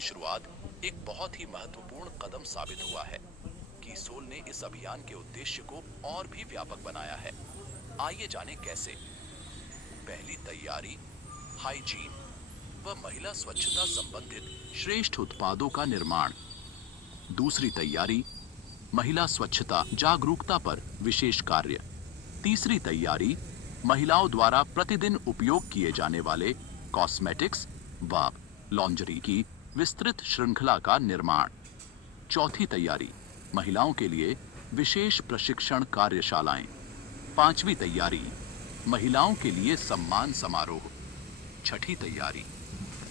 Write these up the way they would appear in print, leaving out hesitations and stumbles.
शुरुआत एक बहुत ही महत्वपूर्ण कदम साबित हुआ है। कीसोल ने इस अभियान के उद्देश्य को और भी व्यापक बनाया है। आइए जानें कैसे। पहली तैयारी, हाइजीन व महिला स्वच्छता संबंधित श्रेष्ठ उत्पादों का निर्माण। दूसरी तैयारी, महिला स्वच्छता जागरूकता पर विशेष कार्य। तीसरी तैयारी, महिलाओं द्वारा प्रतिदिन उपयोग किए जाने वाले कॉस्मेटिक्स व लॉन्जरी की विस्तृत श्रृंखला का निर्माण। चौथी तैयारी, महिलाओं के लिए विशेष प्रशिक्षण कार्यशालाएं। पांचवी तैयारी, महिलाओं के लिए सम्मान समारोह। छठी तैयारी,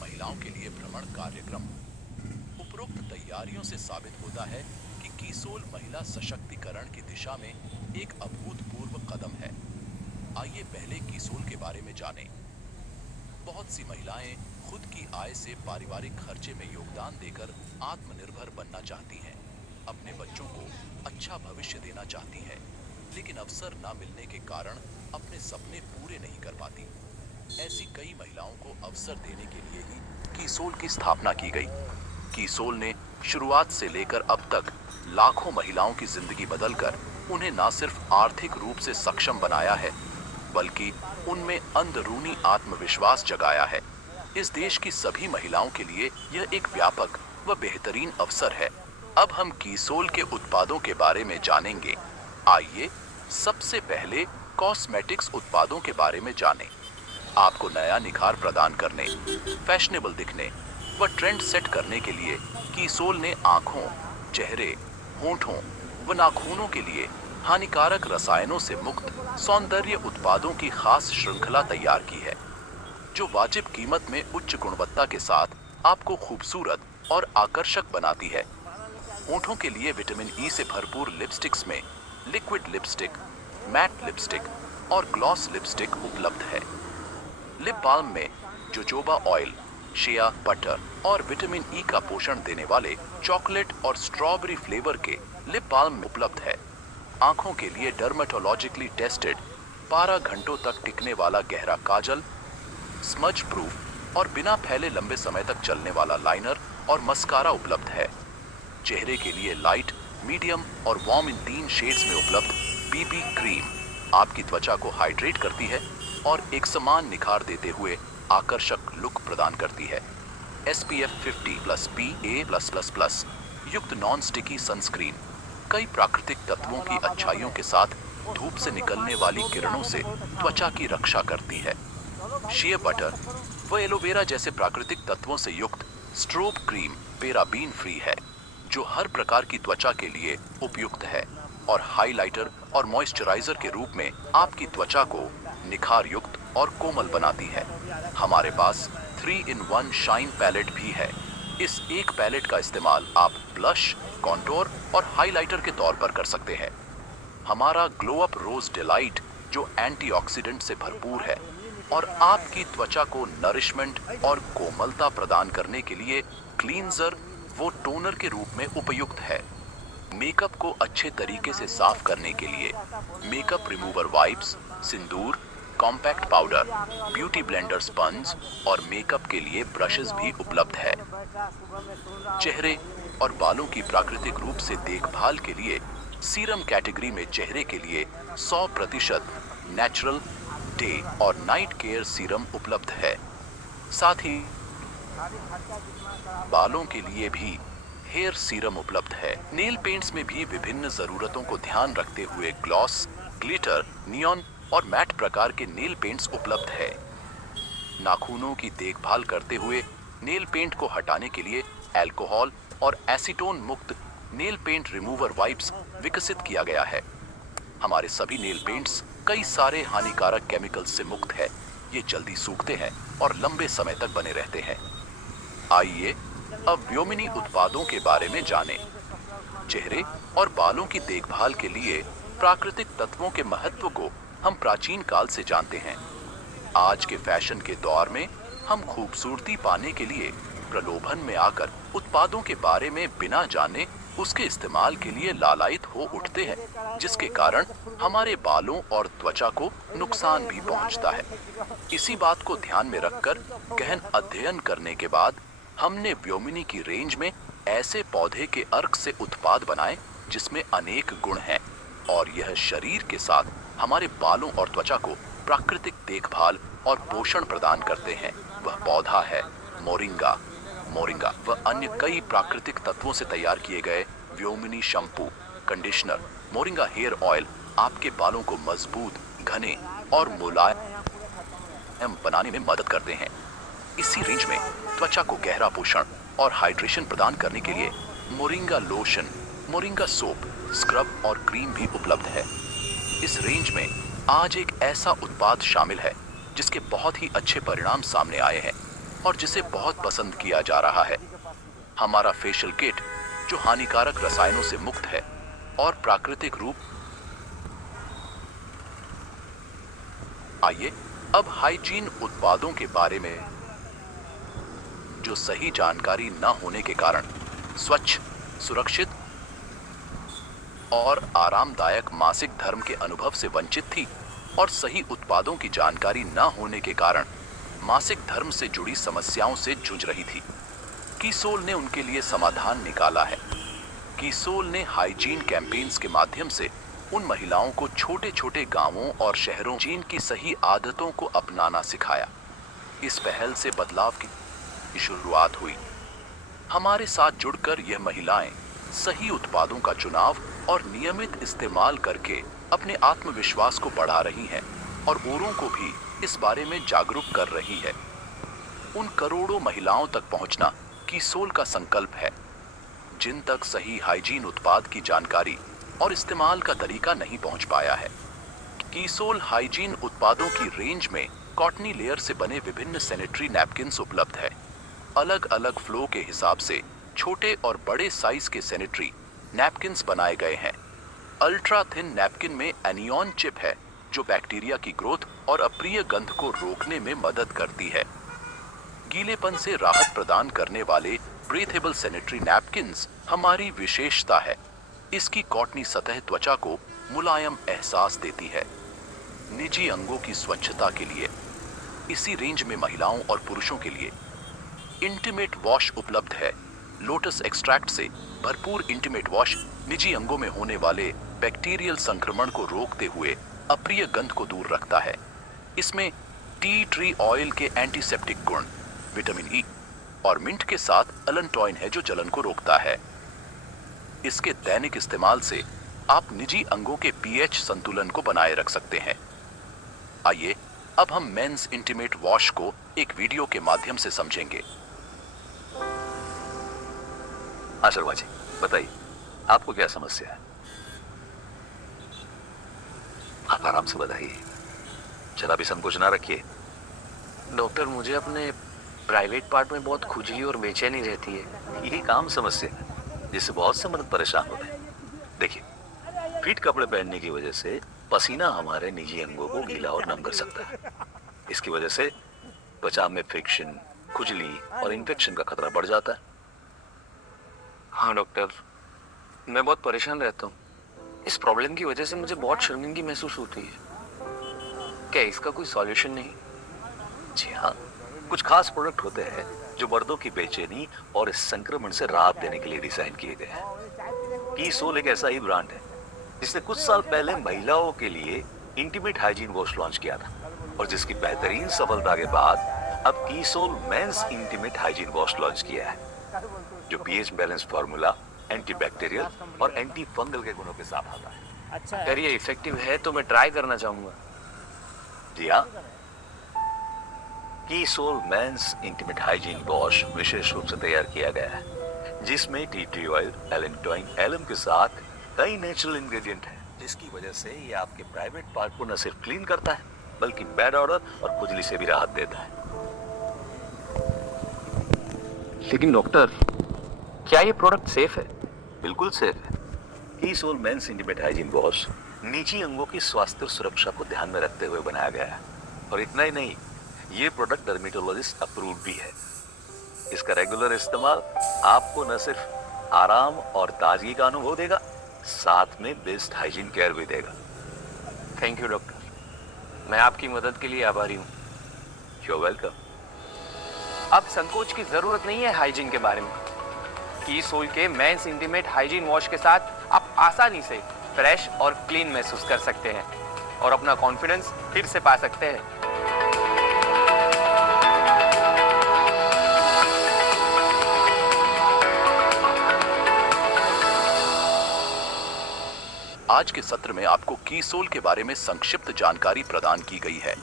महिलाओं के लिए भ्रमण कार्यक्रम। उपरोक्त तैयारियों से साबित होता है कि कीसोल महिला सशक्तिकरण की दिशा में एक अभूतपूर्व कदम है। आइए पहले कीसोल के बारे में जानें। बहुत सी महिलाएं खुद की आय से पारिवारिक खर्चे में योगदान देकर आत्मनिर्भर बनना चाहती हैं, अपने बच्चों को अच्छा भविष्य देना चाहती हैं, लेकिन अवसर न मिलने के कारण अपने सपने पूरे नहीं कर पाती। ऐसी कई महिलाओं को अवसर देने के लिए ही कीसोल की स्थापना की गई। कीसोल ने शुरुआत से लेकर अब तक लाखों महिलाओं की जिंदगी बदलकर उन्हें न सिर्फ आर्थिक रूप से सक्षम बनाया है, बल्कि उनमें अंदरूनी आत्मविश्वास जगाया है। इस देश की सभी महिलाओं के लिए यह एक व्यापक व बेहतरीन अवसर है। अब हम कीसोल के उत्पादों के बारे में जानेंगे। आइए सबसे पहले कॉस्मेटिक्स उत्पादों के बारे में जानें। आपको नया निखार प्रदान करने, फैशनेबल दिखने व ट्रेंड सेट करने के लिए कीसोल ने आंखों, चेहरे, होंठों व नाखूनों के लिए हानिकारक रसायनों से मुक्त सौंदर्य उत्पादों की खास श्रृंखला तैयार की है, जो वाजिब कीमत में उच्च गुणवत्ता के साथ आपको खूबसूरत और आकर्षक बनाती है। होंठों के लिए विटामिन ई से भरपूर लिपस्टिक्स में लिक्विड लिपस्टिक, मैट लिपस्टिक और ग्लॉस लिपस्टिक उपलब्ध है। लिप बाल्म में जोजोबा ऑयल, शिया बटर और विटामिन ई का पोषण देने वाले चॉकलेट और स्ट्रॉबेरी फ्लेवर के लिप बाल्म उपलब्ध है। आंखों के लिए डर्मेटोलॉजिकली टेस्टेड 12 घंटों तक टिकने वाला गहरा काजल, स्मज प्रूफ और बिना फैले लंबे समय तक चलने वाला लाइनर और मस्कारा उपलब्ध है। चेहरे के लिए लाइट, मीडियम और वार्म इन 3 शेड्स में उपलब्ध बीबी क्रीम आपकी त्वचा को हाइड्रेट करती है और एक समान निखार देते हुए आकर्षक लुक प्रदान करती है। SPF 50+ PA+++ युक्त नॉन स्टिकी सनस्क्रीन कई प्राकृतिक तत्वों की अच्छाइयों के साथ धूप से निकलने वाली किरणों से त्वचा की रक्षा करती है। शिया बटर व एलोवेरा जैसे प्राकृतिक तत्वों से युक्त स्ट्रोब क्रीम पेराबीन फ्री है, जो हर प्रकार की त्वचा के लिए उपयुक्त है और हाइलाइटर और मॉइस्चराइजर के रूप में आपकी त्वचा को निखार युक्त और कोमल बनाती है। हमारे पास 3-in-1 शाइन पैलेट भी है। इस एक पैलेट का इस्तेमाल आप ब्लश, कॉन्टोर और हाइलाइटर के तौर पर कर सकते हैं। हमारा ग्लो अप रोज डिलाइट जो एंटीऑक्सीडेंट से भरपूर है और आपकी त्वचा को नरिशमेंट और कोमलता प्रदान करने के लिए क्लींजर वो टोनर के रूप में उपयुक्त है। मेकअप को अच्छे तरीके से साफ करने के लिए makeup remover wipes, sindoor, compact powder, beauty blender sponge और मेकअप के लिए ब्रशेस भी उपलब्ध है। चेहरे और बालों की प्राकृतिक रूप से देखभाल के लिए सीरम कैटेगरी में चेहरे के लिए 100% नेचुरल डे और नाइट केयर सीरम उपलब्ध है। साथ ही बालों के लिए भी हेयर सीरम उपलब्ध है। नेल पेंट्स में भी विभिन्न जरूरतों को ध्यान रखते हुए ग्लॉस, ग्लिटर, नियॉन और मैट प्रकार के नेल पेंट्स उपलब्ध है। नाखूनों की देखभाल करते हुए नेल पेंट को हटाने के लिए अल्कोहल और एसीटोन मुक्त नेल पेंट रिमूवर वाइप्स विकसित किया गया है। हमारे सभी नेल पेंट्स कई सारे हानिकारक केमिकल्स से मुक्त है। ये जल्दी सूखते हैं और लंबे समय तक बने रहते हैं। आइए अब व्योमिनी उत्पादों के बारे में जानें। चेहरे और बालों की देखभाल के लिए प्राकृतिक तत्वों के महत्व को हम प्राचीन काल से जानते हैं। आज के फैशन के दौर में हम खूबसूरती पाने के लिए प्रलोभन में आकर उत्पादों के बारे में बिना जाने उसके इस्तेमाल के लिए लालायित हो उठते हैं, जिसके कारण हमारे बालों और त्वचा को नुकसान भी पहुंचता है। इसी बात को ध्यान में रखकर गहन अध्ययन करने के बाद हमने व्योमिनी की रेंज में ऐसे पौधे के अर्क से उत्पाद बनाए जिसमें अनेक गुण हैं और यह शरीर के साथ हमारे बालों और त्वचा को प्राकृतिक देखभाल और पोषण प्रदान करते हैं। वह पौधा है मोरिंगा। मोरिंगा व अन्य कई प्राकृतिक तत्वों से तैयार किए गए Vyomini shampoo, conditioner, moringa hair oil आपके बालों को मजबूत, घने और मुलायम बनाने में मदद करते हैं। इसी रेंज में त्वचा को गहरा पोषण और हाइड्रेशन प्रदान करने के लिए moringa lotion, moringa soap, scrub और क्रीम भी उपलब्ध है। इस रेंज में आज एक ऐसा उत्पाद शामिल है जिसके बहुत ही अच्छे परिणाम सामने आए हैं और जिसे बहुत पसंद किया जा रहा है। हमारा फेशियल किट जो हानिकारक रसायनों से मुक्त है और प्राकृतिक रूप। आइए अब हाइजीन उत्पादों के बारे में जो सही जानकारी न होने के कारण स्वच्छ, सुरक्षित और आरामदायक मासिक धर्म के अनुभव से वंचित थी और सही उत्पादों की जानकारी न होने के कारण मासिक धर्म से जुड़ी समस्याओं से जूझ रही थी। कीसोल ने उनके लिए समाधान निकाला है। कीसोल ने हाइजीन कैंपेन्स के माध्यम से उन महिलाओं को छोटे छोटे गांवों और शहरों जीन की सही आदतों को अपनाना सिखाया। इस पहल से बदलाव की शुरुआत हुई। हमारे साथ जुड़कर यह महिलाएं सही उत्पादों का चुनाव और नियमित इस्तेमाल करके अपने आत्मविश्वास को बढ़ा रही हैं और औरों को भी इस बारे में जागरूक कर रही है। उन करोड़ों महिलाओं तक पहुंचना कीसोल का संकल्प है जिन तक सही हाइजीन उत्पाद की जानकारी और इस्तेमाल का तरीका नहीं पहुंच पाया है। कीसोल हाइजीन उत्पादों की रेंज में कॉटनी लेयर से बने विभिन्न सैनिटरी नैपकिन्स उपलब्ध है। अलग अलग फ्लो के हिसाब से छोटे और बड़े साइज के सैनिटरी नैपकिन्स बनाए गए हैं। अल्ट्रा थिन नैपकिन में एनियन चिप है जो बैक्टीरिया की ग्रोथ और अप्रिय गंध को रोकने में मदद करती है। गीलेपन से राहत प्रदान करने वाले ब्रीथेबल सैनिटरी नैपकिन्स हमारी विशेषता है। इसकी कॉटनी सतह त्वचा को मुलायम एहसास देती है। निजी अंगों की स्वच्छता के लिए इसी रेंज में महिलाओं और पुरुषों के लिए इंटीमेट वॉश उपलब्ध है। लोटस एक्सट्रैक्ट से भरपूर इंटीमेट वॉश निजी अंगों में होने वाले बैक्टीरियल संक्रमण को रोकते हुए अप्रिय गंध को दूर रखता है। इसमें टी ट्री ऑयल के एंटीसेप्टिक गुण, विटामिन ई और मिंट के साथ अलेंटॉइन है जो जलन को रोकता है। इसके दैनिक इस्तेमाल से आप निजी अंगों के पीएच संतुलन को बनाए रख सकते हैं। आइए अब हम मेंस इंटीमेट वॉश को एक वीडियो के माध्यम से समझेंगे। हाँ शर्मा जी, बताइए आपको क्या समस्या है? आप आराम से बताइए, जरा भी संकोच ना रखिए। डॉक्टर, मुझे अपने प्राइवेट पार्ट में बहुत खुजली और बेचैनी रहती है। यही काम समस्या है जिससे बहुत से मर्द परेशान होते हैं। देखिए, फिट कपड़े पहनने की वजह से पसीना हमारे निजी अंगों को गीला और नम कर सकता है। इसकी वजह से त्वचा में फ्रिक्शन, खुजली और इन्फेक्शन का खतरा बढ़ जाता है। हाँ डॉक्टर, मैं बहुत परेशान रहता हूँ। इस प्रॉब्लम की वजह से मुझे बहुत शर्मिंदगी महसूस होती है। क्या इसका कोई सॉल्यूशन नहीं? जी हाँ, कुछ खास प्रोडक्ट होते हैं जो मर्दों की बेचैनी और इस संक्रमण से राहत देने के लिए डिजाइन किए गए हैं। कीसोल एक ऐसा ही ब्रांड है जिसने कुछ साल पहले महिलाओं के लिए इंटीमेट हाइजीन वॉश लॉन्च किया था और जिसकी बेहतरीन सफलता के बाद अब कीसोल men's intimate hygiene wash launch किया है जो पीएच बैलेंस फार्मूला, एंटीबैक्टीरियल और एंटी फंगल के गुणों के साथ आता है। अच्छा, अगर ये इफेक्टिव है तो मैं ट्राई करना चाहूंगा। जी हाँ, कीसोल मेंस इंटीमेट हाइजीन वॉश विशेष रूप से तैयार किया गया है जिसमें tea tree oil, allantoin, alum के साथ कई नेचुरल इंग्रेडिएंट हैं जिसकी वजह से ये आपके प्राइवेट पार्ट को न सिर्फ क्लीन करता है बल्कि बैड ऑर्डर और खुजली से भी राहत देता है। लेकिन डॉक्टर, क्या ये प्रोडक्ट सेफ है? बिल्कुल सेफ है। कीसोल मेंस इंटीमेट हाइजीन वॉश निजी अंगों की स्वास्थ्य और सुरक्षा को ध्यान में रखते हुए बनाया गया है और इतना ही नहीं, ये प्रोडक्ट डर्मेटोलॉजिस्ट अप्रूव्ड भी है। इसका रेगुलर इस्तेमाल आपको न सिर्फ आराम और ताजगी का अनुभव देगा, साथ में बेस्ट हाइजीन केयर भी देगा। थैंक यू डॉक्टर, मैं आपकी मदद के लिए आभारी हूँ। You are welcome. अब संकोच की जरूरत नहीं है हाइजीन के बारे में। की सोल के मेंस इंटीमेट हाइजीन वॉश के साथ आप आसानी से फ्रेश और क्लीन महसूस कर सकते हैं और अपना कॉन्फिडेंस फिर से पा सकते हैं। आज के सत्र में आपको कीसोल के बारे में संक्षिप्त जानकारी प्रदान की गई है।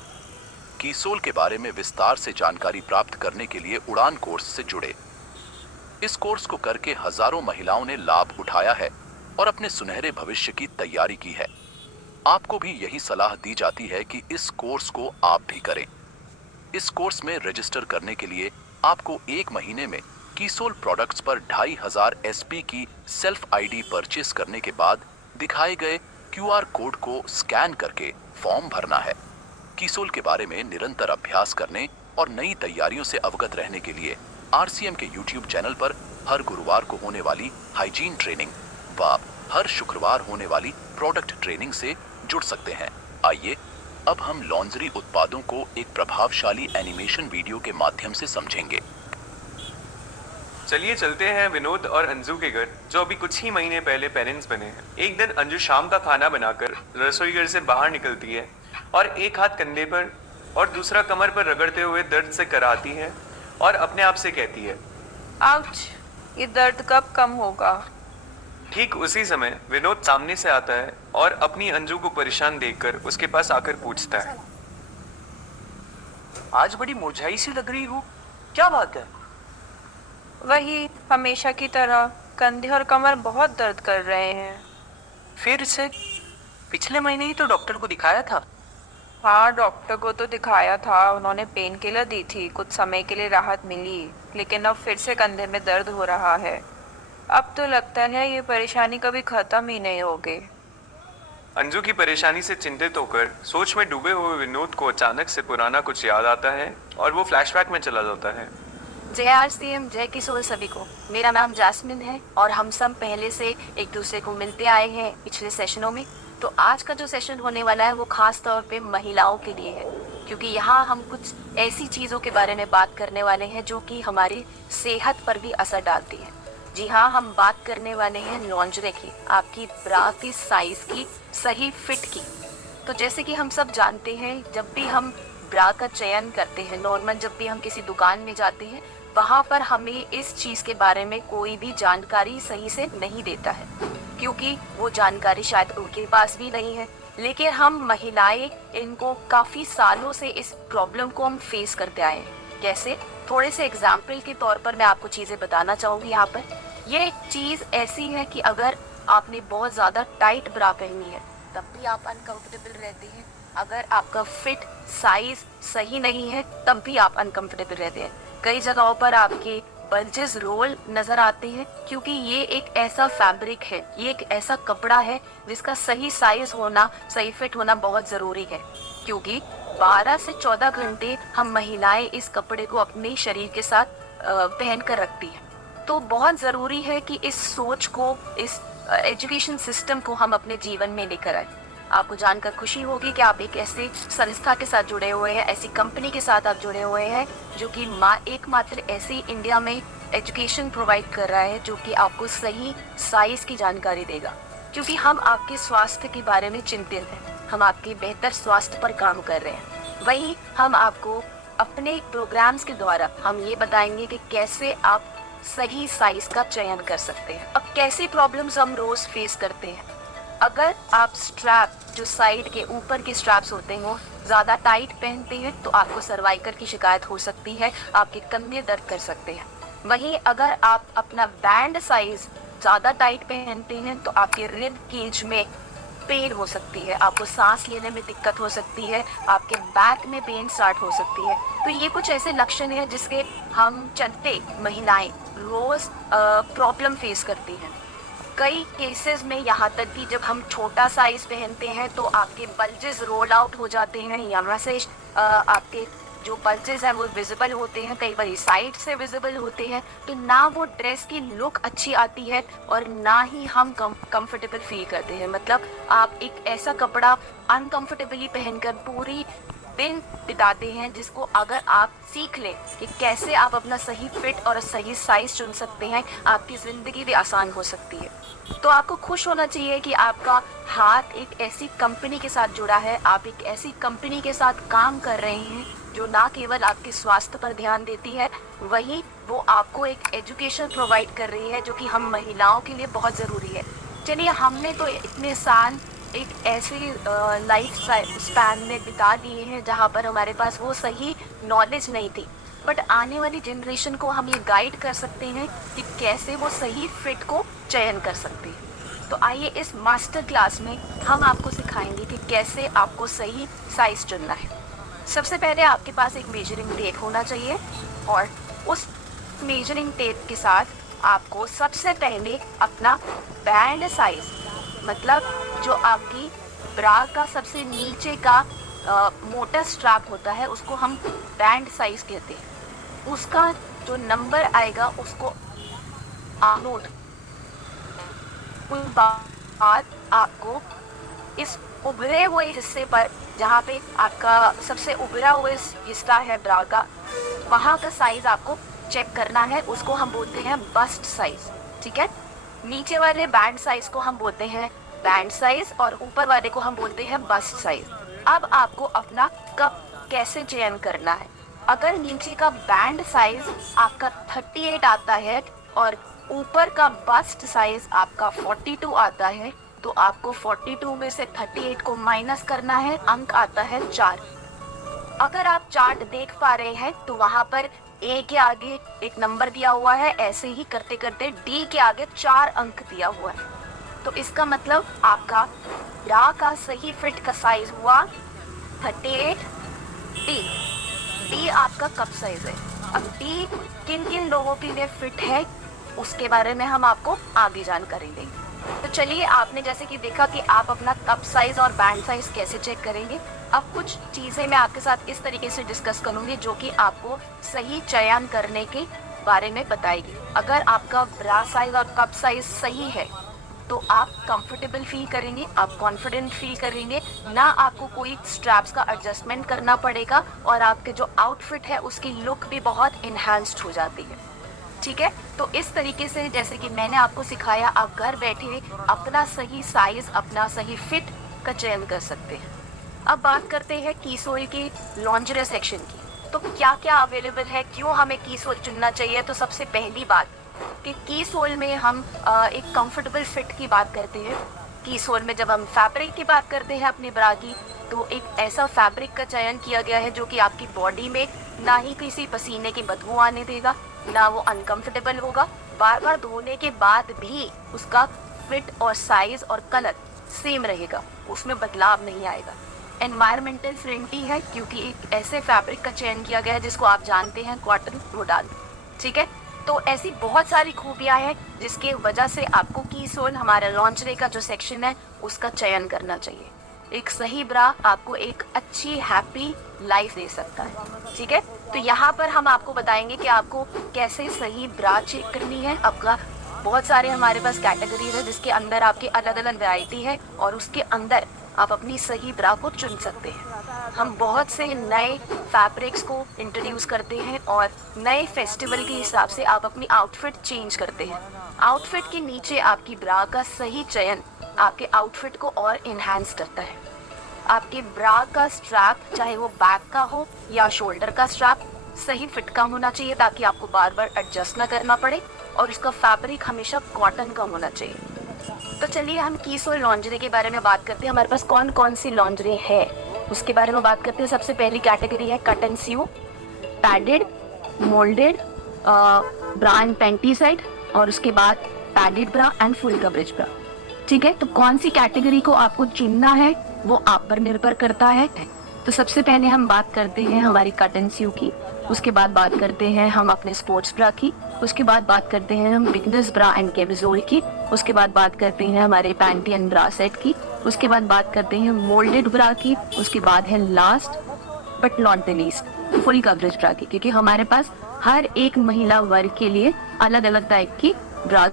कीसोल के बारे में विस्तार से जानकारी प्राप्त करने के लिए उड़ान कोर्स से जुड़े। इस कोर्स को करके हजारों महिलाओं ने लाभ उठाया है और अपने सुनहरे भविष्य की तैयारी की है। आपको भी यही सलाह दी जाती है कि इस कोर्स को आप भी करें। इस कोर्स में रजिस्टर करने के लिए आपको 1 महीने में कीसोल प्रोडक्ट्स पर 2500 SP की सेल्फ ID परचेस करने के बाद दिखाए गए QR कोड को स्कैन करके फॉर्म भरना है। कीसोल के बारे में निरंतर अभ्यास करने और नई तैयारियों से अवगत रहने के लिए RCM के YouTube चैनल पर हर गुरुवार को होने वाली हाइजीन ट्रेनिंग व हर शुक्रवार होने वाली प्रोडक्ट ट्रेनिंग से जुड़ सकते हैं। आइए अब हम लॉन्ड्री उत्पादों को एक प्रभावशाली एनिमेशन वीडियो के माध्यम से समझेंगे। चलिए चलते हैं विनोद और अंजू के घर, जो अभी कुछ ही महीने पहले पेरेंट्स बने हैं। एक दिन अंजू शाम का खाना बनाकर रसोई घर से बाहर निकलती है और एक हाथ कंधे पर और दूसरा कमर पर रगड़ते हुए दर्द से कराती है और अपने आप से कहती है, आउच, ये दर्द कब कम होगा? ठीक उसी समय विनोद सामने से आता है और अपनी अंजू को परेशान देखकर उसके पास आकर पूछता है, आज बड़ी मुरझाई सी लग रही हो, क्या बात है? वही हमेशा की तरह कंधे और कमर बहुत दर्द कर रहे हैं। फिर से पिछले महीने ही तो डॉक्टर को दिखाया था। हाँ, डॉक्टर को तो दिखाया था, उन्होंने पेन किलर दी थी, कुछ समय के लिए राहत मिली, लेकिन अब फिर से कंधे में दर्द हो रहा है। अब तो लगता है ये परेशानी कभी खत्म ही नहीं होगी। अंजू की परेशानी से चिंतित होकर सोच में डूबे हुए विनोद को अचानक से पुराना कुछ याद आता है और वो फ्लैशबैक में चला जाता है। जय RCM, जय किशोर सभी को। मेरा नाम जास्मिन है और हम सब पहले से एक दूसरे को मिलते आए हैं पिछले सेशनों में। तो आज का जो सेशन होने वाला है वो खास तौर पे महिलाओं के लिए है, क्योंकि यहाँ हम कुछ ऐसी चीज़ों के बारे में बात करने वाले हैं जो कि हमारी सेहत पर भी असर डालती है। जी हाँ, हम बात करने वाले हैं लॉन्जरे की, आपकी ब्रा की साइज की, सही फिट की। तो जैसे कि हम सब जानते हैं, जब भी हम ब्रा का चयन करते हैं, नॉर्मल जब भी हम किसी दुकान में जाते हैं, वहाँ पर हमें इस चीज़ के बारे में कोई भी जानकारी सही से नहीं देता है, क्योंकि वो जानकारी शायद उनके पास भी नहीं है। लेकिन हम महिलाएं इनको काफ़ी सालों से इस प्रॉब्लम को हम फेस करते आए हैं। कैसे? थोड़े से एग्जाम्पल के तौर पर मैं आपको चीज़ें बताना चाहूँगी। यहाँ पर ये चीज़ ऐसी है कि अगर आपने बहुत ज़्यादा टाइट ब्रा पहनी है तब भी आप अनकंफर्टेबल रहते हैं। अगर आपका फिट साइज सही नहीं है तब भी आप अनकंफर्टेबल रहते हैं। कई जगहों पर आपके बल्जेस रोल नजर आते हैं, क्योंकि ये एक ऐसा फैब्रिक है, ये एक ऐसा कपड़ा है जिसका सही साइज होना, सही फिट होना बहुत ज़रूरी है। क्योंकि 12 से 14 घंटे हम महिलाएं इस कपड़े को अपने शरीर के साथ पहन कर रखती हैं। तो बहुत ज़रूरी है कि इस सोच को, इस एजुकेशन सिस्टम को हम अपने जीवन में लेकर आए। आपको जानकर खुशी होगी कि आप एक ऐसे संस्था के साथ जुड़े हुए हैं, ऐसी कंपनी के साथ आप जुड़े हुए हैं जो कि एकमात्र ऐसी इंडिया में एजुकेशन प्रोवाइड कर रहा है जो कि आपको सही साइज की जानकारी देगा। क्योंकि हम आपके स्वास्थ्य के बारे में चिंतित हैं, हम आपके बेहतर स्वास्थ्य पर काम कर रहे हैं। वहीं हम आपको अपने प्रोग्राम्स के द्वारा हम ये बताएंगे कि कैसे आप सही साइज का चयन कर सकते हैं। अब कैसी प्रॉब्लम्स हम रोज फेस करते हैं? अगर आप स्ट्रैप, जो साइड के ऊपर के स्ट्रैप्स होते हैं, वो ज़्यादा टाइट पहनते हैं तो आपको सर्वाइकल की शिकायत हो सकती है, आपके कंधे दर्द कर सकते हैं। वहीं अगर आप अपना बैंड साइज ज़्यादा टाइट पहनते हैं तो आपके रिब केज में पेन हो सकती है, आपको सांस लेने में दिक्कत हो सकती है, आपके बैक में पेन स्टार्ट हो सकती है। तो ये कुछ ऐसे लक्षण हैं जिसके हम चलते महिलाएं रोज़ प्रॉब्लम फेस करती हैं। कई केसेस में यहाँ तक कि जब हम छोटा साइज पहनते हैं तो आपके बल्जेस रोल आउट हो जाते हैं, यहाँ से आपके जो बल्जेस हैं वो विजिबल होते हैं, कई बार साइड से विजिबल होते हैं। तो ना वो ड्रेस की लुक अच्छी आती है और ना ही हम कंफर्टेबल फील करते हैं। मतलब आप एक ऐसा कपड़ा अनकंफर्टेबली पहनकर पूरी दिन बिताते हैं, जिसको अगर आप सीख लें कि कैसे आप अपना सही फिट और सही साइज चुन सकते हैं, आपकी ज़िंदगी भी आसान हो सकती है। तो आपको खुश होना चाहिए कि आपका हाथ एक ऐसी कंपनी के साथ जुड़ा है, आप एक ऐसी कंपनी के साथ काम कर रहे हैं जो ना केवल आपके स्वास्थ्य पर ध्यान देती है, वहीं वो आपको एक एजुकेशन प्रोवाइड कर रही है जो कि हम महिलाओं के लिए बहुत ज़रूरी है। चलिए, हमने तो इतने साल एक ऐसे लाइफ स्पैन में बिता दिए हैं जहाँ पर हमारे पास वो सही नॉलेज नहीं थी, बट आने वाली जनरेशन को हम ये गाइड कर सकते हैं कि कैसे वो सही फिट को चयन कर सकते हैं। तो आइए इस मास्टर क्लास में हम आपको सिखाएंगे कि कैसे आपको सही साइज चुनना है। सबसे पहले आपके पास एक मेजरिंग टेप होना चाहिए और उस मेजरिंग टेप के साथ आपको सबसे पहले अपना बैंड साइज, मतलब जो आपकी ब्रा का सबसे नीचे का मोटा स्ट्रैप होता है, उसको हम बैंड साइज कहते हैं, उसका जो नंबर आएगा उसको आप नोट। उसके बाद आपको इस उभरे हुए हिस्से पर, जहाँ पे आपका सबसे उभरा हुआ हिस्सा है ब्रा का, वहाँ का साइज आपको चेक करना है। उसको हम बोलते हैं बस्ट साइज, ठीक है। नीचे वाले बैंड साइज को हम बोलते हैं बैंड साइज और ऊपर वाले को हम बोलते हैं बस्ट साइज। अब आपको अपना कप कैसे चयन करना है। अगर नीचे का बैंड साइज आपका 38 आता है और ऊपर का बस्ट साइज आपका 42 आता है, तो आपको 42 में से 38 को माइनस करना है, अंक आता है 4। अगर आप चार्ट देख पा रहे हैं तो वहाँ पर ए के आगे एक नंबर दिया हुआ है, ऐसे ही करते करते डी के आगे 4 अंक दिया हुआ है। तो इसका मतलब आपका ब्रा का सही फिट का साइज हुआ 38 डी। डी आपका कप साइज है। अब डी किन किन लोगों के लिए फिट है उसके बारे में हम आपको आगे जानकारी देंगे। तो चलिए, आपने जैसे कि देखा कि आप अपना कप साइज और बैंड साइज कैसे चेक करेंगे। अब कुछ चीज़ें मैं आपके साथ इस तरीके से डिस्कस करूंगी जो कि आपको सही चयन करने के बारे में बताएगी। अगर आपका ब्रा साइज और कप साइज सही है तो आप कंफर्टेबल फील करेंगे, आप कॉन्फिडेंट फील करेंगे, ना आपको कोई स्ट्रैप्स का एडजस्टमेंट करना पड़ेगा और आपके जो आउटफिट है उसकी लुक भी बहुत इन्हांस्ड हो जाती है, ठीक है। तो इस तरीके से जैसे कि मैंने आपको सिखाया, आप घर बैठे अपना सही साइज, अपना सही फिट का चयन कर सकते हैं। अब बात करते हैं कीसोल के लॉन्जरे सेक्शन की। तो क्या क्या अवेलेबल है, क्यों हमें कीसोल चुनना चाहिए। तो सबसे पहली बात कि कीसोल में हम एक कंफर्टेबल फिट की बात करते हैं। कीसोल में जब हम फैब्रिक की बात करते हैं अपने ब्रा की, तो एक ऐसा फैब्रिक का चयन किया गया है जो कि आपकी बॉडी में ना ही किसी पसीने की बदबू आने देगा, ना वो अनकंफर्टेबल होगा, बार बार धोने के बाद भी उसका फिट और साइज और कलर सेम रहेगा, उसमें बदलाव नहीं आएगा। एनवायरमेंटल फ्रेंडली है क्योंकि एक ऐसे फैब्रिक का चयन किया गया है जिसको आप जानते हैं कॉटन रोडान, ठीक है। तो ऐसी बहुत सारी खूबियां हैं जिसके वजह से आपको कीसोल, हमारा लॉन्जरे का जो सेक्शन है, उसका चयन करना चाहिए। एक सही ब्रा आपको एक अच्छी हैप्पी लाइफ दे सकता है, ठीक है। तो यहाँ पर हम आपको बताएंगे कि आपको कैसे सही ब्रा चेक करनी है। आपका बहुत सारे हमारे पास कैटेगरीज है जिसके अंदर आपकी अलग अलग वैरायटी है और उसके अंदर आप अपनी सही ब्रा को चुन सकते हैं। हम बहुत से नए फैब्रिक्स को इंट्रोड्यूस करते हैं और नए फेस्टिवल के हिसाब से आप अपनी आउटफिट चेंज करते हैं। आउटफिट के नीचे आपकी ब्रा का सही चयन आपके आउटफिट को और इन्हांस करता है। आपके ब्रा का स्ट्रैप, चाहे वो बैक का हो या शोल्डर का स्ट्रैप, सही फिट का होना चाहिए ताकि आपको बार बार एडजस्ट ना करना पड़े, और इसका फैब्रिक हमेशा कॉटन का होना चाहिए। तो चलिए हम कीसोल लॉन्जरे के बारे में बात करते हैं। हमारे पास कौन कौन सी लॉन्जरे है उसके बारे में बात करते हैं। सबसे पहली कैटेगरी है cut and sew, padded, moulded, bra and panty side, और उसके बाद padded bra and full coverage bra, ठीक है। तो कौन सी कैटेगरी को आपको चुनना है वो आप पर निर्भर करता है। तो सबसे पहले हम बात करते हैं हमारी कट एंड स्यू की, उसके बाद बात करते हैं हम अपने स्पोर्ट्स ब्रा की, उसके बाद बात करते हैं हम बिगनर्स ब्रा एंड कैमिजोल की, उसके बाद बात करते हैं हमारे पैंटी एंड ब्रा सेट की, उसके बाद बात करते हैं मोल्डेड ब्रा की, उसके बाद है last but not the least full coverage bra की, क्योंकि हमारे पास हर एक महिला वर्ग के लिए अलग अलग टाइप की ब्रा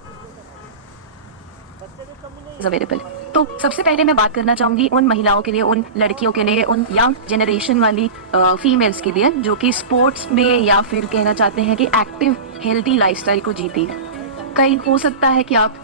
अवेलेबल है। तो सबसे पहले मैं बात करना चाहूंगी उन महिलाओं के लिए, उन लड़कियों के लिए, उन यंग जनरेशन वाली फीमेल्स के लिए जो कि स्पोर्ट्स में या फिर कहना चाहते हैं कि एक्टिव हेल्दी लाइफस्टाइल को जीती है। कई हो सकता है कि आप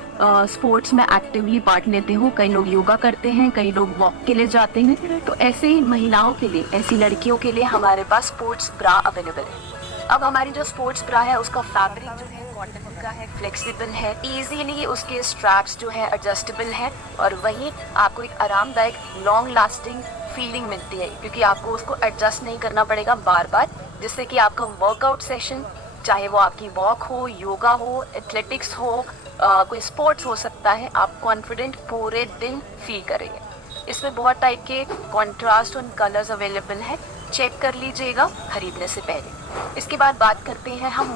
स्पोर्ट्स में एक्टिवली पार्ट लेते हो, कई लोग योगा करते हैं, कई लोग वॉक के लिए जाते हैं। तो ऐसी महिलाओं के लिए, ऐसी लड़कियों के लिए हमारे पास स्पोर्ट्स ब्रा अवेलेबल है। अब हमारी जो स्पोर्ट्स ब्रा है उसका फैब्रिक जो है कॉटन का है, फ्लेक्सिबल है, इजीली उसके स्ट्रैप्स जो है एडजस्टेबल है और वहीं आपको एक आरामदायक लॉन्ग लास्टिंग फीलिंग मिलती है क्योंकि आपको उसको एडजस्ट नहीं करना पड़ेगा बार बार, जिससे कि आपका वर्कआउट सेशन, चाहे वो आपकी वॉक हो, योगा हो, एथलेटिक्स हो, कोई स्पोर्ट्स हो सकता है, आप कॉन्फिडेंट पूरे दिन फील करेंगे। इसमें बहुत टाइप के कॉन्ट्रास्ट और कलर्स अवेलेबल है, चेक कर लीजिएगा खरीदने से पहले। इसके बाद बात करते हैं हम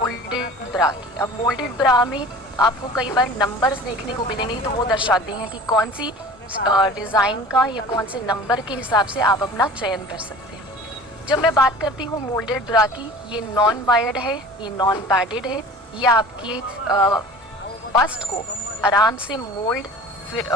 मोल्डेड ब्रा की। अब मोल्डेड ब्रा में आपको कई बार नंबर्स देखने को मिलेंगे तो वो दर्शाते हैं कि कौन सी डिज़ाइन का या कौन से नंबर के हिसाब से आप अपना चयन कर सकते हैं। जब मैं बात करती हूँ मोल्डेड ब्रा की, ये नॉन वायर्ड है, ये नॉन पैडेड है, ये आपके बस्ट को आराम से मोल्ड, फिर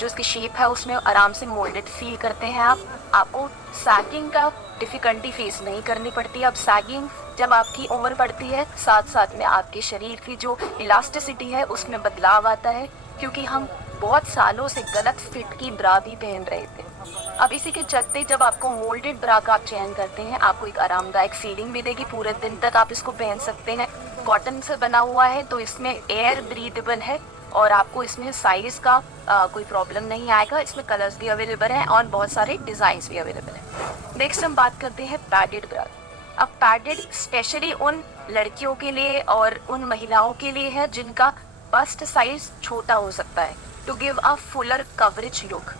जो इसकी शेप है उसमें आराम से मोल्डेड फील करते हैं आप। आपको सैगिंग का डिफिकल्टी फेस नहीं करनी पड़ती। अब सैगिंग जब आपकी उम्र बढ़ती है, साथ साथ में आपके शरीर की जो इलास्टिसिटी है उसमें बदलाव आता है क्योंकि हम बहुत सालों से गलत फिट की ब्रा भी पहन रहे थे। अब इसी के चलते जब आपको मोल्डेड ब्रा का आप चयन करते हैं, आपको एक आरामदायक फीलिंग मिलेगी, पूरे दिन तक आप इसको पहन सकते हैं। कॉटन से बना हुआ है तो इसमें एयर ब्रीदेबल है और आपको इसमें साइज का कोई प्रॉब्लम नहीं आएगा। इसमें कलर्स भी अवेलेबल हैं और बहुत सारे डिज़ाइंस भी अवेलेबल हैं। नेक्स्ट हम बात करते हैं पैडेड ब्रा। अब पैडेड स्पेशली उन लड़कियों के लिए और उन महिलाओं के लिए है जिनका बस्ट साइज छोटा हो सकता है, to give a fuller coverage look.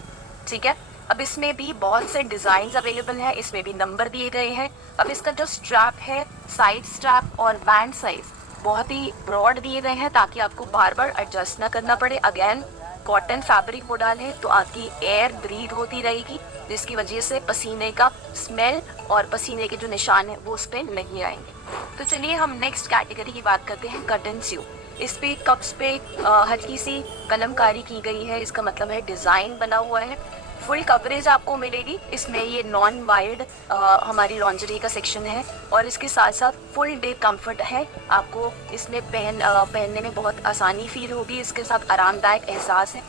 ठीक है, अब इसमें भी बहुत से डिज़ाइंस अवेलेबल हैं, इसमें भी नंबर दिए गए हैं। अब इसका जो स्ट्रैप है, साइड स्ट्रैप और बैंड साइज बहुत ही ब्रॉड दिए गए हैं ताकि आपको बार बार एडजस्ट ना करना पड़े। अगेन कॉटन फैब्रिक वो डाले तो आपकी एयर ब्रीथ होती रहेगी, जिसकी वजह से पसीने का स्मेल और पसीने के जो निशान है वो उस पर नहीं आएंगे। तो चलिए हम नेक्स्ट कैटेगरी की बात करते हैं, कर्टन स्यू। इस पे कप्स पे हल्की सी कलमकारी की गई है, इसका मतलब है डिज़ाइन बना हुआ है। फुल कवरेज आपको मिलेगी। इसमें ये नॉन वायर्ड हमारी लॉन्जरी का सेक्शन है और इसके साथ साथ फुल डे कंफर्ट है। आपको इसमें पहनने में बहुत आसानी फील होगी, इसके साथ आरामदायक एहसास है।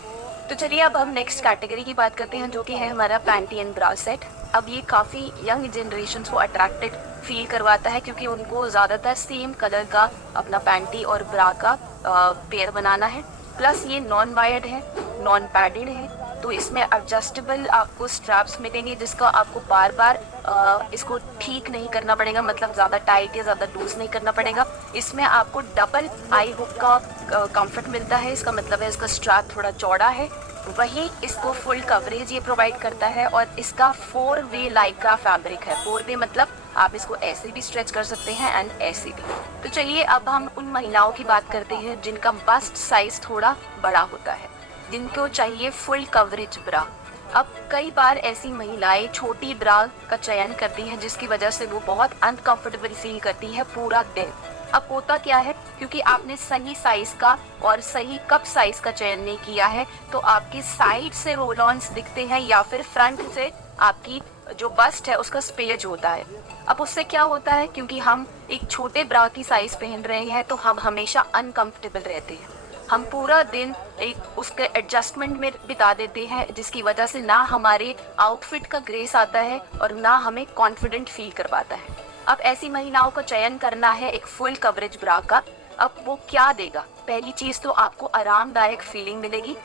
तो चलिए अब हम नेक्स्ट कैटेगरी की बात करते हैं जो कि है हमारा पैंटी एंड ब्रा सेट। अब ये काफ़ी यंग जनरेशन को अट्रैक्टेड फील करवाता है क्योंकि उनको ज़्यादातर सेम कलर का अपना पैंटी और ब्रा का पेयर बनाना है। प्लस ये नॉन वायर्ड है, नॉन पैडेड है, तो इसमें एडजस्टेबल आपको स्ट्रैप्स मिलेंगे जिसका आपको बार बार इसको ठीक नहीं करना पड़ेगा, मतलब ज़्यादा टाइट या ज़्यादा लूज नहीं करना पड़ेगा। इसमें आपको डबल आई हुक का कंफर्ट मिलता है, इसका मतलब है इसका स्ट्रैप थोड़ा चौड़ा है, वही इसको फुल कवरेज ये प्रोवाइड करता है। और इसका 4 वे लाइक्रा फैब्रिक है। 4 वे मतलब आप इसको ऐसे भी स्ट्रेच कर सकते हैं एंड ऐसे भी। तो चलिए अब हम उन महिलाओं की बात करते हैं जिनका बस्ट साइज थोड़ा बड़ा होता है, जिनको चाहिए फुल कवरेज ब्रा। अब कई बार ऐसी महिलाएं छोटी ब्रा का चयन करती हैं जिसकी वजह से वो बहुत अनकंफर्टेबल फील करती है पूरा दिन। अब होता क्या है, क्योंकि आपने सही साइज का और सही कप साइज का चयन नहीं किया है तो आपकी साइड से रोल ऑन्स दिखते हैं या फिर फ्रंट से आपकी जो बस्ट है उसका स्पेज होता है। अब उससे क्या होता है, क्योंकि हम एक छोटे ब्रा की साइज पहन रहे हैं तो हम हमेशा अनकंफर्टेबल रहते हैं। हम पूरा दिन एक उसके एडजस्टमेंट में बिता देते हैं जिसकी वजह से ना हमारे आउटफिट का ग्रेस आता है और ना हमें कॉन्फिडेंट फील करवाता है। अब ऐसी महिलाओं का चयन करना है एक फुल कवरेज ब्रा का। अब वो क्या देगा, पहली चीज़ तो आपको आरामदायक फीलिंग मिलेगी,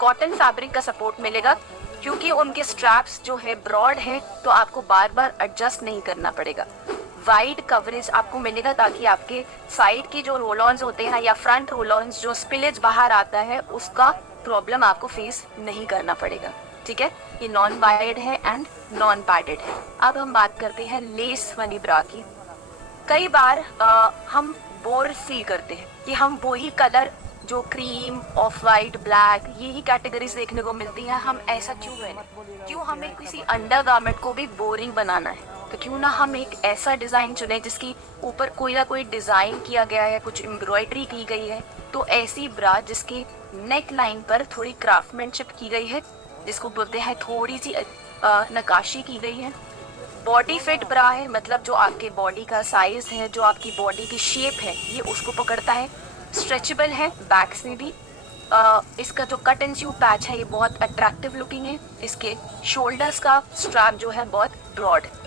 कॉटन फैब्रिक का सपोर्ट मिलेगा क्योंकि उनके स्ट्रैप्स जो है ब्रॉड है तो आपको बार बार एडजस्ट नहीं करना पड़ेगा। वाइड कवरेज आपको मिलेगा ताकि आपके साइड की जो रोल ऑन्स होते हैं या फ्रंट रोल ऑन्स जो स्पिलेज बाहर आता है उसका प्रॉब्लम आपको फेस नहीं करना पड़ेगा। ठीक है, ये नॉन वायर्ड है एंड नॉन पैडेड है। अब हम बात करते हैं लेस वाली ब्रा की। कई बार हम बोर फील करते हैं कि हम वही कलर जो क्रीम, ऑफ वाइट, ब्लैक, यही कैटेगरीज देखने को मिलती हैं, हम ऐसा क्यों पहने, क्यों हमें किसी अंडर गारमेंट को भी बोरिंग बनाना है। तो क्यों ना हम एक ऐसा डिज़ाइन चुने जिसकी ऊपर कोई ना कोई डिज़ाइन किया गया है, कुछ एम्ब्रॉयडरी की गई है। तो ऐसी ब्रा जिसकी नेक लाइन पर थोड़ी क्राफ्टमैनशिप की गई है, जिसको बोलते हैं थोड़ी सी नक्काशी की गई है। बॉडी फिट ब्रा है, मतलब जो आपके बॉडी का साइज है, जो आपकी बॉडी की शेप है, ये उसको पकड़ता है। स्ट्रेचेबल है बैक से भी। इसका जो कट एंड स्यू पैच है ये बहुत अट्रैक्टिव लुकिंग है। इसके शोल्डर्स का स्ट्रैप जो है बहुत ब्रॉड है।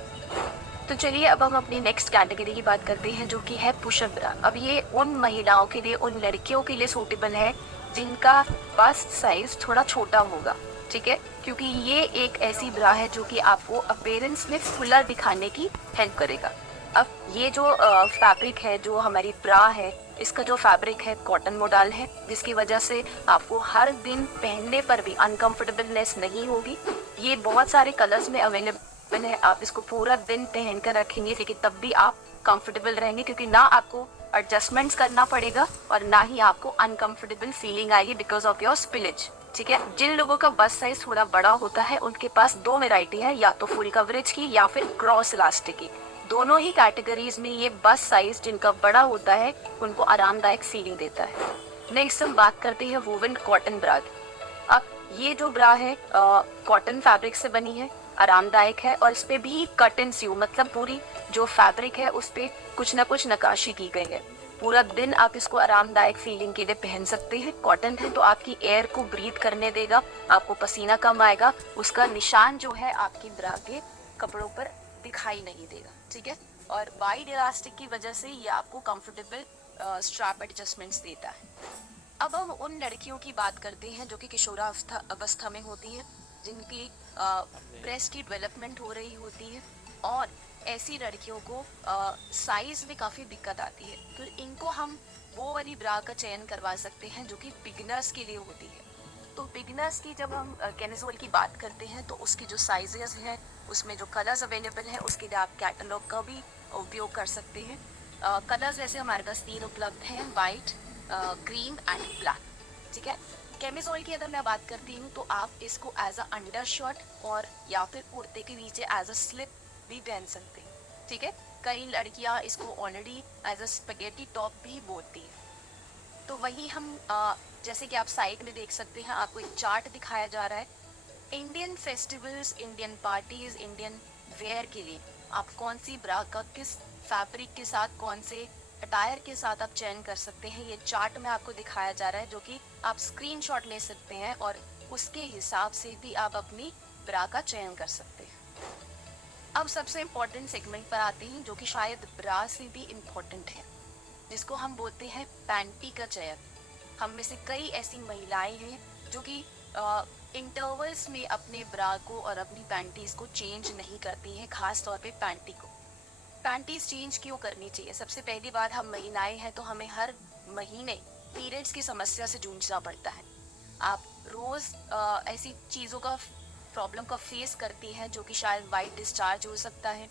तो चलिए अब हम अपनी नेक्स्ट कैटेगरी की बात करते हैं, जो कि है पुशअप ब्रा। अब ये उन महिलाओं के लिए, उन लड़कियों के लिए सूटेबल है जिनका बस्ट साइज थोड़ा छोटा होगा, ठीक है, क्योंकि ये एक ऐसी ब्रा है जो कि आपको अपीयरेंस में फुलर दिखाने की हेल्प करेगा। अब ये जो फैब्रिक है, जो हमारी ब्रा है, इसका जो फैब्रिक है कॉटन मॉडल है, जिसकी वजह से आपको हर दिन पहनने पर भी अनकंफर्टेबलनेस नहीं होगी। ये बहुत सारे कलर्स में अवेलेबल है। आप इसको पूरा दिन पहन कर रखेंगे लेकिन तब भी आप कंफर्टेबल रहेंगे, क्योंकि ना आपको एडजस्टमेंट्स करना पड़ेगा और ना ही आपको अनकंफर्टेबल फीलिंग आएगी बिकॉज ऑफ योर स्पिलेज, ठीक है। जिन लोगों का बस्ट साइज थोड़ा बड़ा होता है उनके पास दो वैरायटी है, या तो फुल कवरेज की या फिर क्रॉस इलास्टिक की। दोनों ही कैटेगरीज में ये बस्ट साइज जिनका बड़ा होता है उनको आरामदायक फीलिंग देता है। नेक्स्ट हम बात करते हैं वूवन कॉटन ब्रा। अब ये जो ब्रा है कॉटन फैब्रिक से बनी है, आरामदायक है और इस पे भी कट एंड स्यू, मतलब पूरी जो फैब्रिक है उस पे कुछ ना कुछ नक्काशी की गई है। पूरा दिन आप इसको आरामदायक फीलिंग के लिए पहन सकते हैं। कॉटन है तो आपकी एयर को ब्रीथ करने देगा, आपको पसीना कम आएगा, उसका निशान जो है आपकी ब्रा के कपड़ों पर दिखाई नहीं देगा, ठीक है। और वाइड इलास्टिक की वजह से ये आपको कंफर्टेबल स्ट्रैप एडजस्टमेंट्स देता है। अब हम उन लड़कियों की बात करते हैं जो कि किशोरावस्था में होती हैं, जिनकी ब्रेस्ट की डेवलपमेंट हो रही होती है और ऐसी लड़कियों को साइज में काफ़ी दिक्कत आती है। तो इनको हम वो वाली ब्रा का चयन करवा सकते हैं जो कि बिगिनर्स के लिए होती है। तो बिगिनर्स की जब हम कैमिसोल की बात करते हैं तो उसकी जो साइजेस हैं, उसमें जो कलर्स अवेलेबल हैं, उसके लिए आप कैटलॉग का भी उपयोग कर सकते हैं। कलर्स वैसे हमारे पास 3 उपलब्ध हैं, वाइट, ग्रीन एंड ब्लैक, ठीक है। कैमिसोल की अगर मैं बात करती हूँ तो आप इसको एज अ अंडर शर्ट और या फिर कुर्ते के नीचे एज अ स्लिप भी पहन सकते हैं, ठीक है। कई लड़कियाँ इसको already as a spaghetti top भी बोलती हैं। तो वही हम जैसे कि आप साइड में देख सकते हैं, आपको एक चार्ट दिखाया जा रहा है। Indian festivals, Indian parties, Indian wear के लिए आप कौन सी ब्रा का किस फैब्रिक के साथ, कौन से अटायर के साथ आप चयन कर सकते हैं, ये चार्ट में आपको दिखाया जा रहा है, जो कि आप स्क्रीनशॉट ले सकते हैं और उसके हिसाब से भी आप अपनी ब्रा का चयन कर सकते हैं। अब सबसे इम्पोर्टेंट सेगमेंट पर आते हैं, जो कि शायद ब्रा से भी इम्पोर्टेंट है, जिसको हम बोलते हैं पैंटी का चयन। हम में से कई ऐसी महिलाएं हैं जो कि इंटरवल्स में अपने ब्रा को और अपनी पैंटीज को चेंज नहीं करती हैं, खास तौर पे पैंटी को। पैंटीज चेंज क्यों करनी चाहिए? सबसे पहली बात, हम महिलाएं हैं तो हमें हर महीने पीरियड्स की समस्या से जूझना पड़ता है। आप रोज़ ऐसी चीज़ों का प्रॉब्लम का फेस करती हैं जो कि शायद वाइट डिस्चार्ज हो सकता है,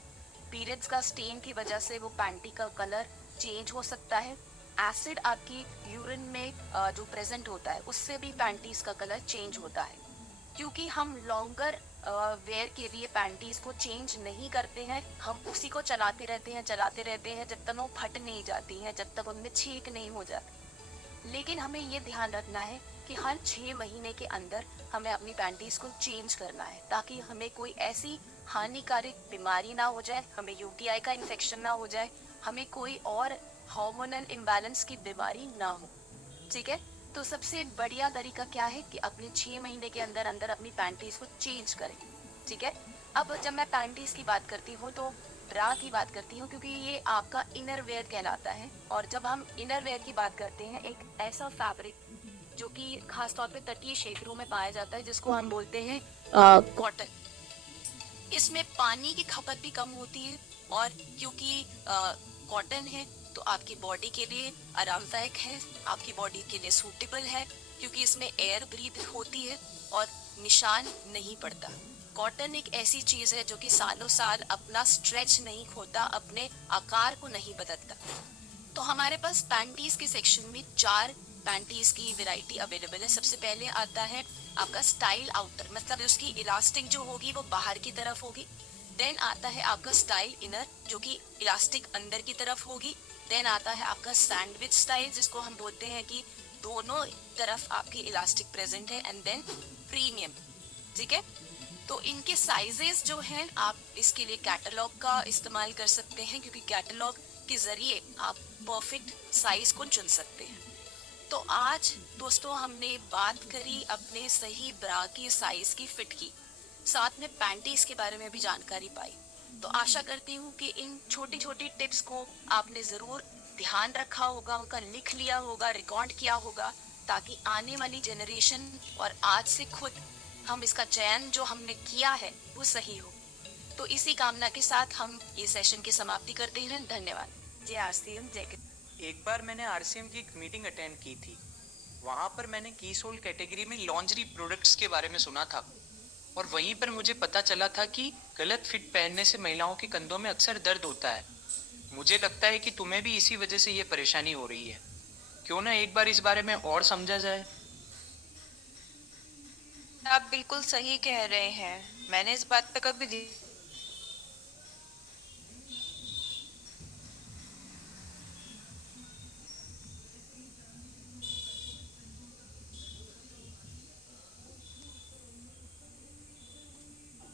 पीरियड्स का स्टेन की वजह से वो पैंटी का कलर चेंज हो सकता है, एसिड आपकी यूरिन में जो प्रेजेंट होता है उससे भी पैंटीज का कलर चेंज होता है। क्योंकि हम लॉन्गर वेयर के लिए पैंटीज को चेंज नहीं करते हैं, हम उसी को चलाते रहते हैं जब तक वो फट नहीं जाती हैं, जब तक उनमें छींक नहीं हो जाती। लेकिन हमें ये ध्यान रखना है कि हर 6 महीने के अंदर हमें अपनी पैंटीज को चेंज करना है, ताकि हमें कोई ऐसी हानिकारक बीमारी ना हो जाए, हमें यूटीआई का इन्फेक्शन ना हो जाए, हमें कोई और हार्मोनल इम्बैलेंस की बीमारी ना हो, ठीक है। तो सबसे बढ़िया तरीका क्या है कि अपने 6 महीने के अंदर अंदर अपनी पैंटीज को चेंज करें, ठीक है। अब जब मैं पैंटीज की बात करती हूँ तो ब्रा की बात करती हूँ, क्योंकि ये आपका इनर वेयर कहलाता है। और जब हम इनर वेयर की बात करते हैं, एक ऐसा फैब्रिक जो कि खासतौर पे तटीय क्षेत्रों में पाया जाता है, जिसको हम बोलते हैं कॉटन। इसमें पानी की खपत भी कम होती है और क्योंकि कॉटन है तो आपकी बॉडी के लिए आरामदायक है, आपकी बॉडी के लिए सूटेबल है, क्योंकि इसमें एयर ब्रीथ होती है और निशान नहीं पड़ता। कॉटन एक ऐसी चीज़ है जो कि सालों साल अपना स्ट्रेच नहीं खोता, अपने आकार को नहीं बदलता। तो हमारे पास पैंटीज के सेक्शन में 4 पैंटीज की वैरायटी अवेलेबल है। सबसे पहले आता है आपका स्टाइल आउटर, मतलब उसकी इलास्टिक जो होगी वो बाहर की तरफ होगी। देन आता है आपका स्टाइल इनर, जो कि इलास्टिक अंदर की तरफ होगी। देन आता है आपका सैंडविच स्टाइल, जिसको हम बोलते हैं कि दोनों तरफ आपकी इलास्टिक प्रेजेंट है। एंड देन प्रीमियम, ठीक है। तो इनके साइजेस जो हैं, आप इसके लिए कैटलॉग का इस्तेमाल कर सकते हैं, क्योंकि कैटलॉग के जरिए आप परफेक्ट साइज को चुन सकते हैं। तो आज दोस्तों हमने बात करी अपने सही ब्रा की साइज की फिट की, साथ में पैंटीज के बारे में भी जानकारी पाई। तो आशा करती हूँ कि इन छोटी छोटी टिप्स को आपने ज़रूर ध्यान रखा होगा, उनका लिख लिया होगा, रिकॉर्ड किया होगा, ताकि आने वाली जनरेशन और आज से खुद हम इसका चयन जो हमने किया है वो सही हो। तो इसी कामना के साथ हम ये सेशन की समाप्ति करते हैं। धन्यवाद। जय आरसीएम, जय किसान। एक बार मैंने आरसीएम की एक मीटिंग अटेंड की थी। वहाँ पर मैंने की सोल कैटेगरी में लॉन्जरी प्रोडक्ट्स के बारे में सुना था, और वहीं पर मुझे पता चला था कि गलत फिट पहनने से महिलाओं के कंधों में अक्सर दर्द होता है। मुझे लगता है कि तुम्हें भी इसी वजह से ये परेशानी हो रही है। क्यों ना एक बार इस बारे में और समझा जाए। आप बिल्कुल सही कह रहे हैं, मैंने इस बात पे कभी